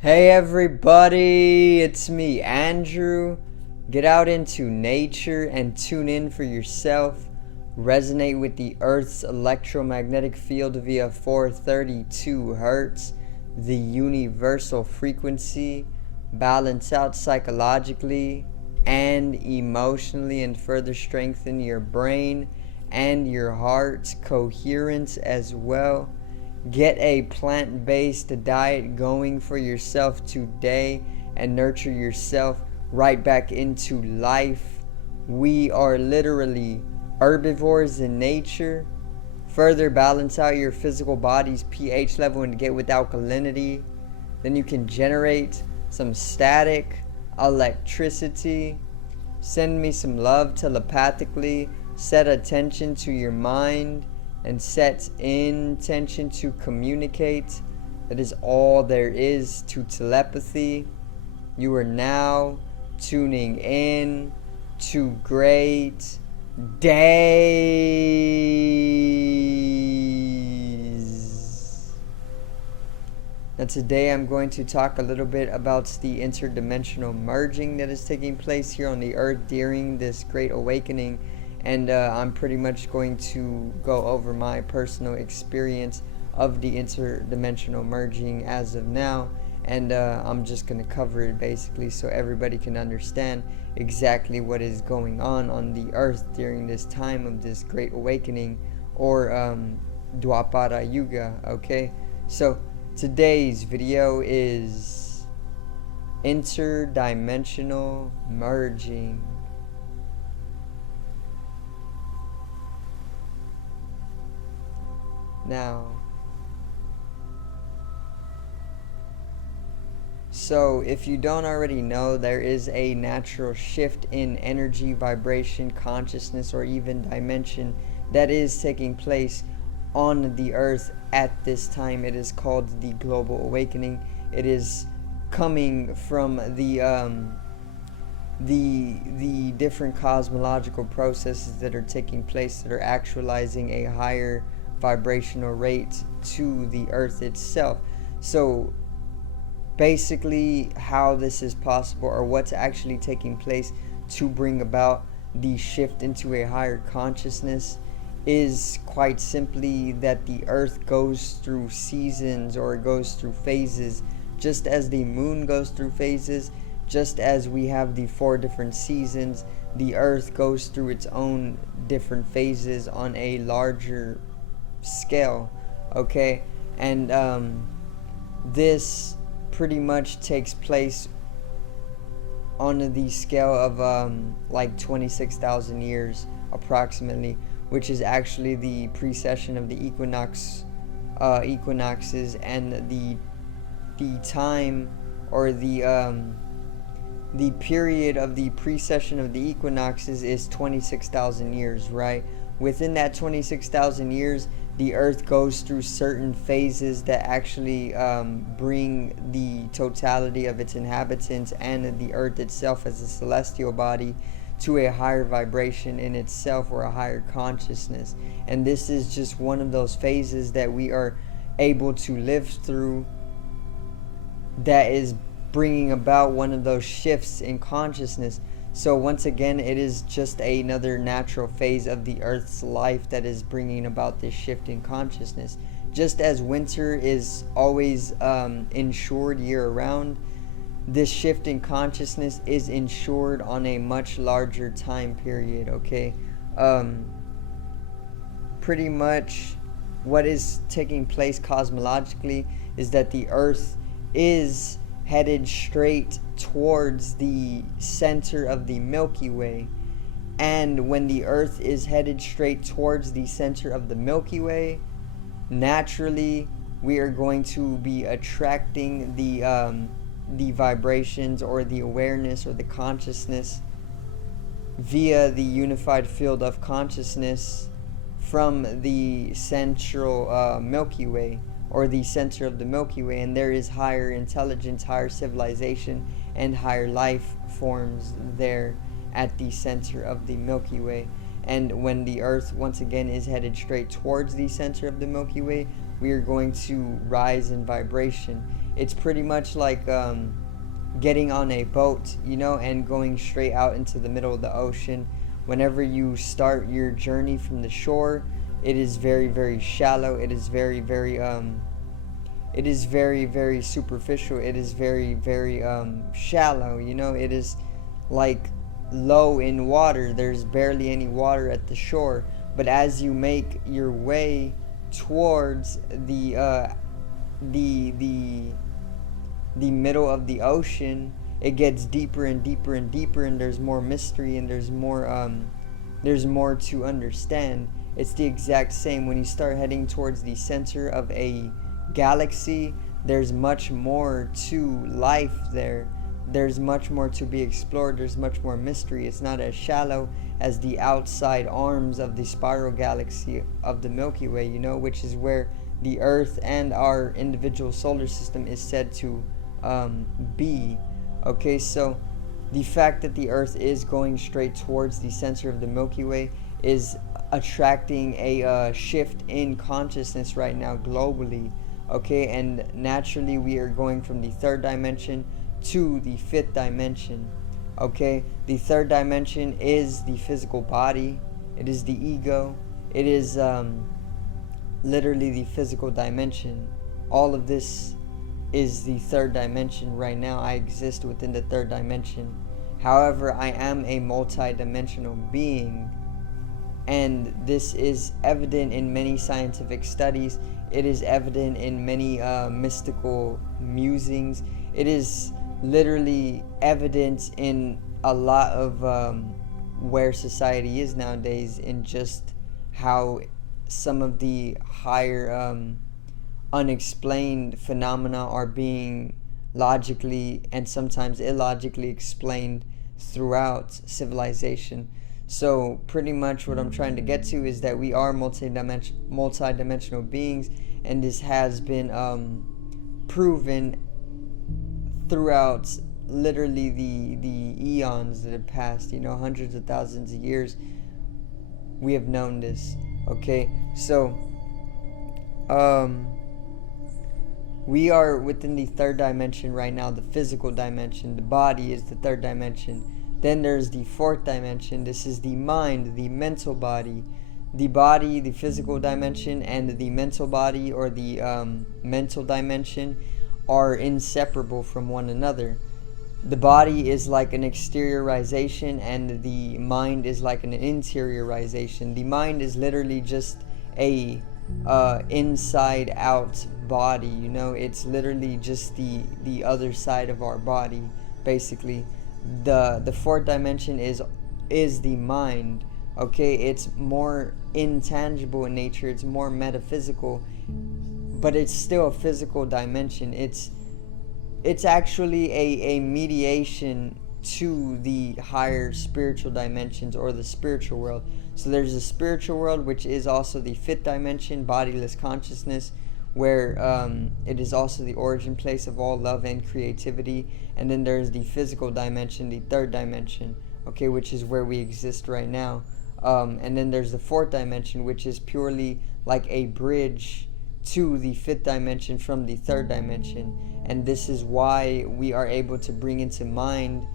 Hey everybody, it's me, Andrew. Get out into nature and tune in for yourself. Resonate with the Earth's electromagnetic field via 432 Hertz, the universal frequency. Balance out psychologically and emotionally, and further strengthen your brain and your heart's coherence as well. Get a plant based diet going for yourself today and nurture yourself right back into life. We are literally herbivores in nature. Further balance out your physical body's pH level and get with alkalinity. Then you can generate some static electricity. Send me some love telepathically. Set attention to your mind and set intention to communicate. That is all there is to telepathy. You are now tuning in to great days. Now today I'm going to talk a little bit about the interdimensional merging that is taking place here on the earth during this great awakening. And I'm pretty much going to go over my personal experience of the interdimensional merging as of now, and I'm just going to cover it basically so everybody can understand exactly what is going on the earth during this time of this great awakening, or Dwapara Yuga. Okay, so today's video is interdimensional merging. Now, so if you don't already know, there is a natural shift in energy, vibration, consciousness, or even dimension that is taking place on the earth at this time. It is called the global awakening. It is coming from the different cosmological processes that are taking place that are actualizing a higher vibrational rate to the earth itself. So basically how this is possible, or what's actually taking place to bring about the shift into a higher consciousness, is quite simply that the earth goes through seasons, or it goes through phases, just as the moon goes through phases. Just as we have the 4 different seasons, the earth goes through its own different phases on a larger scale. Okay, and this pretty much takes place on the scale of like 26,000 years approximately, which is actually the precession of the equinoxes, and the time, or the period of the precession of the equinoxes is 26,000 years, right? Within that 26,000 years, the earth goes through certain phases that actually bring the totality of its inhabitants and the earth itself as a celestial body to a higher vibration in itself, or a higher consciousness. And this is just one of those phases that we are able to live through, that is bringing about one of those shifts in consciousness. So once again, it is just another natural phase of the earth's life that is bringing about this shift in consciousness. Just as winter is always ensured year round, this shift in consciousness is ensured on a much larger time period. Okay, pretty much what is taking place cosmologically is that the earth is headed straight towards the center of the Milky Way. And when the earth is headed straight towards the center of the Milky Way, naturally we are going to be attracting the vibrations, or the awareness, or the consciousness via the unified field of consciousness from the central Milky Way, or the center of the Milky Way. And there is higher intelligence, higher civilization, and higher life forms there at the center of the Milky Way. And when the earth once again is headed straight towards the center of the Milky Way, we are going to rise in vibration. It's pretty much like getting on a boat, and going straight out into the middle of the ocean. Whenever you start your journey from the shore, it is very, very shallow. It is very, very very superficial. It is very, very shallow. It is like low in water. There's barely any water at the shore. But as you make your way towards the middle of the ocean, it gets deeper and deeper and deeper, and there's more mystery, and there's more to understand. It's the exact same when you start heading towards the center of a galaxy. There's much more to life there. There's much more to be explored. There's much more mystery. It's not as shallow as the outside arms of the spiral galaxy of the Milky Way, which is where the Earth and our individual solar system is said to be. Okay, so the fact that the Earth is going straight towards the center of the Milky Way is attracting a shift in consciousness right now globally. Okay, and naturally we are going from the third dimension to the fifth dimension. Okay, the third dimension is the physical body. It is the ego. It is literally the physical dimension. All of this is the third dimension right now. I exist within the third dimension. However, I am a multi-dimensional being, and this is evident in many scientific studies. It is evident in many mystical musings. It is literally evident in a lot of where society is nowadays, in just how some of the higher unexplained phenomena are being logically and sometimes illogically explained throughout civilization. So pretty much what I'm trying to get to is that we are multi-dimensional beings, and this has been proven throughout literally the eons that have passed, hundreds of thousands of years. We have known this. Okay, so we are within the third dimension right now, the physical dimension. The body is the third dimension. Then there's the fourth dimension. This is the mind, the mental body. The body, the physical dimension, and the mental body, or the mental dimension, are inseparable from one another. The body is like an exteriorization, and the mind is like an interiorization. The mind is literally just a inside out body. It's literally just the other side of our body, basically. The fourth dimension is the mind. Okay, it's more intangible in nature. It's more metaphysical, but it's still a physical dimension. It's actually a mediation to the higher spiritual dimensions, or the spiritual world. So there's the spiritual world, which is also the fifth dimension, bodiless consciousness, where it is also the origin place of all love and creativity. And then there's the physical dimension, the third dimension, okay, which is where we exist right now. And then there's the fourth dimension, which is purely like a bridge to the fifth dimension from the third dimension. And this is why we are able to bring into mind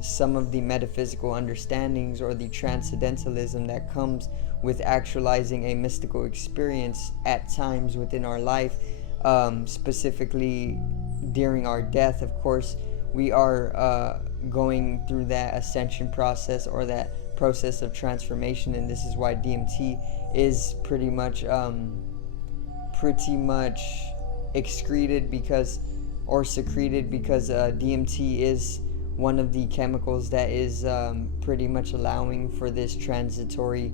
some of the metaphysical understandings, or the transcendentalism that comes with actualizing a mystical experience at times within our life, specifically during our death. Of course, we are going through that ascension process, or that process of transformation, and this is why DMT is pretty much excreted because, or secreted, because DMT is one of the chemicals that is pretty much allowing for this transitory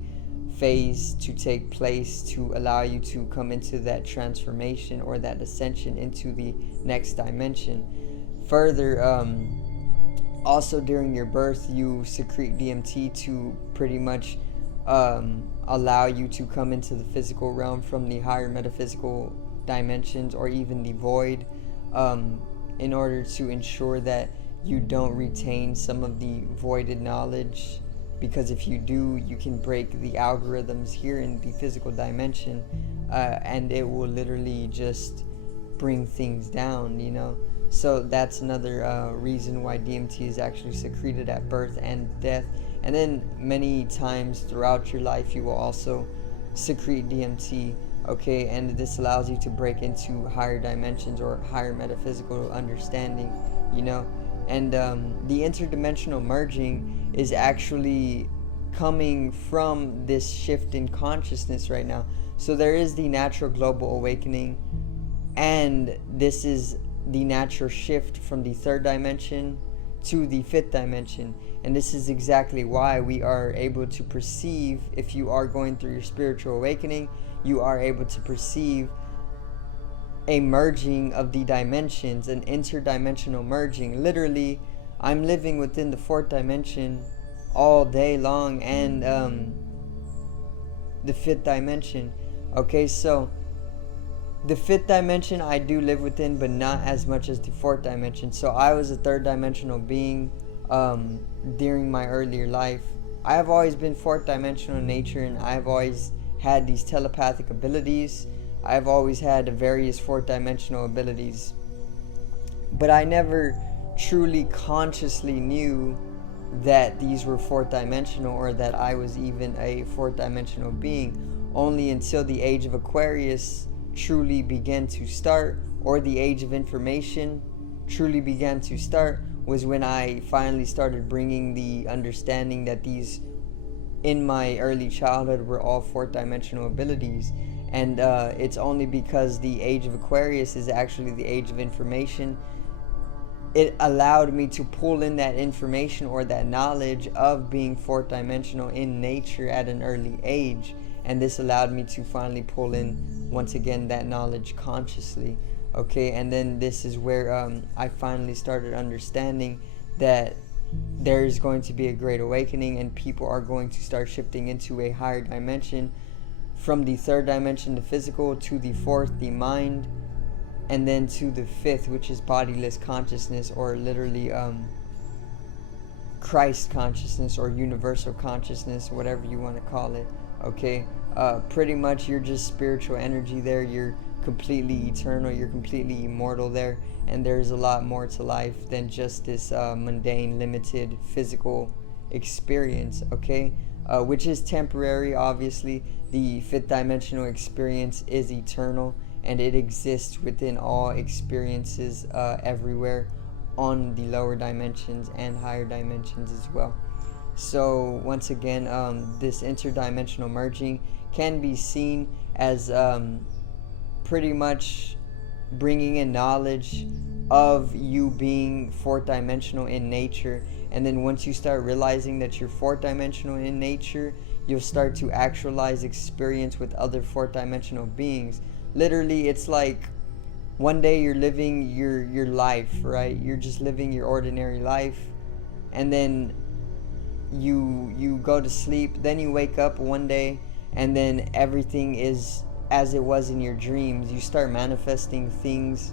phase to take place, to allow you to come into that transformation, or that ascension into the next dimension. Further, also during your birth, you secrete DMT to pretty much allow you to come into the physical realm from the higher metaphysical dimensions, or even the void, in order to ensure that you don't retain some of the voided knowledge, because if you do, you can break the algorithms here in the physical dimension, and it will literally just bring things down, So that's another reason why DMT is actually secreted at birth and death. And then many times throughout your life, you will also secrete DMT, okay? And this allows you to break into higher dimensions or higher metaphysical understanding, And the interdimensional merging is actually coming from this shift in consciousness right now. So there is the natural global awakening, and this is the natural shift from the third dimension to the fifth dimension. And this is exactly why we are able to perceive, if you are going through your spiritual awakening, you are able to perceive a merging of the dimensions, an interdimensional merging. Literally, I'm living within the fourth dimension all day long, and the fifth dimension. Okay, so the fifth dimension I do live within, but not as much as the fourth dimension. So I was a third dimensional being during my earlier life. I have always been fourth dimensional in nature, and I have always had these telepathic abilities. I've always had various fourth dimensional abilities, but I never truly consciously knew that these were fourth dimensional, or that I was even a fourth dimensional being, only until the age of Aquarius truly began to start, or the age of information truly began to start, was when I finally started bringing the understanding that these in my early childhood were all fourth dimensional abilities. And it's only because the age of Aquarius is actually the age of information, it allowed me to pull in that information or that knowledge of being fourth dimensional in nature at an early age. And this allowed me to finally pull in, once again, that knowledge consciously. Okay, and then this is where I finally started understanding that there's going to be a great awakening, and people are going to start shifting into a higher dimension, from the third dimension, the physical, to the fourth, the mind, and then to the fifth, which is bodiless consciousness, or literally Christ consciousness, or universal consciousness, whatever you want to call it. Okay, pretty much you're just spiritual energy there. You're completely eternal, you're completely immortal there, and there's a lot more to life than just this mundane, limited physical experience. Okay, which is temporary. Obviously, the fifth dimensional experience is eternal, and it exists within all experiences everywhere, on the lower dimensions and higher dimensions as well. So once again, this interdimensional merging can be seen as pretty much bringing in knowledge of you being fourth dimensional in nature. And then once you start realizing that you're fourth dimensional in nature, you'll start to actualize experience with other fourth dimensional beings. Literally, it's like one day you're living your life, right? You're just living your ordinary life, and then you go to sleep, then you wake up one day, and then everything is as it was in your dreams. You start manifesting things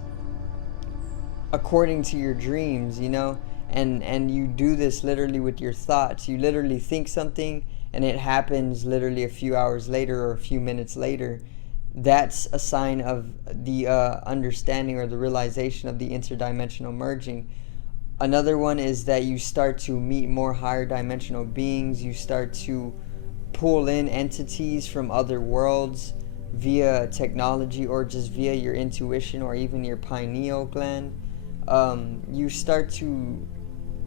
according to your dreams, and you do this literally with your thoughts. You literally think something, and it happens literally a few hours later or a few minutes later. That's a sign of the understanding or the realization of the interdimensional merging. Another one is that you start to meet more higher dimensional beings. You start to pull in entities from other worlds via technology, or just via your intuition, or even your pineal gland. You start to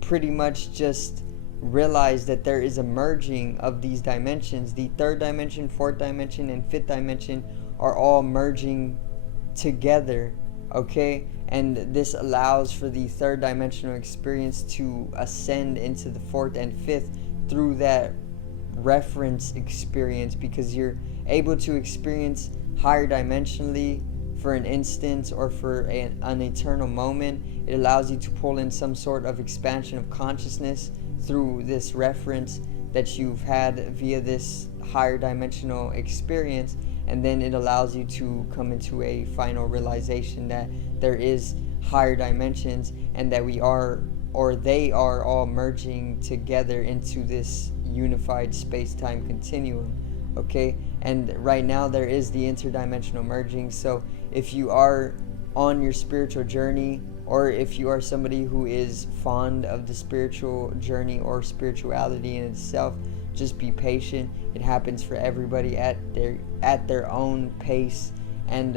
pretty much just realize that there is a merging of these dimensions. The third dimension, fourth dimension, and fifth dimension are all merging together, okay? And this allows for the third dimensional experience to ascend into the fourth and fifth through that reference experience, because you're able to experience higher dimensionally for an instant, or for an eternal moment. It allows you to pull in some sort of expansion of consciousness through this reference that you've had via this higher dimensional experience, and then it allows you to come into a final realization that there is higher dimensions, and that we are, or they are, all merging together into this unified space-time continuum. Okay, and right now there is the interdimensional merging. So if you are on your spiritual journey, or if you are somebody who is fond of the spiritual journey or spirituality in itself, just be patient. It happens for everybody at their own pace, and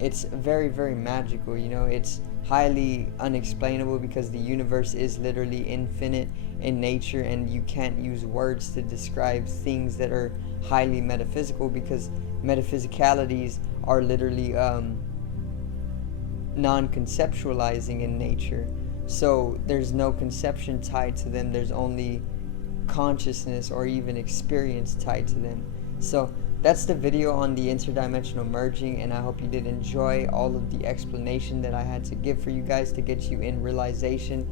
it's very, very magical. It's highly unexplainable because the universe is literally infinite in nature, and you can't use words to describe things that are highly metaphysical, because metaphysicalities are literally non-conceptualizing in nature. So there's no conception tied to them, there's only consciousness or even experience tied to them. So that's the video on the interdimensional merging, and I hope you did enjoy all of the explanation that I had to give for you guys to get you in realization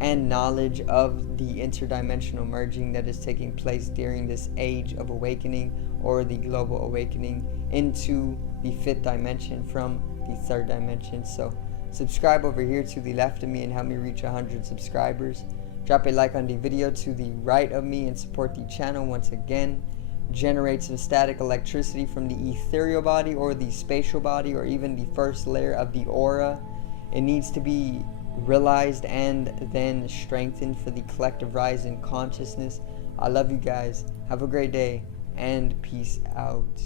and knowledge of the interdimensional merging that is taking place during this age of awakening, or the global awakening into the fifth dimension from the third dimension. So subscribe over here to the left of me and help me reach 100 subscribers. Drop a like on the video to the right of me and support the channel once again. Generate some static electricity from the ethereal body or the spatial body, or even the first layer of the aura. It needs to be realized and then strengthened for the collective rise in consciousness. I love you guys. Have a great day and peace out.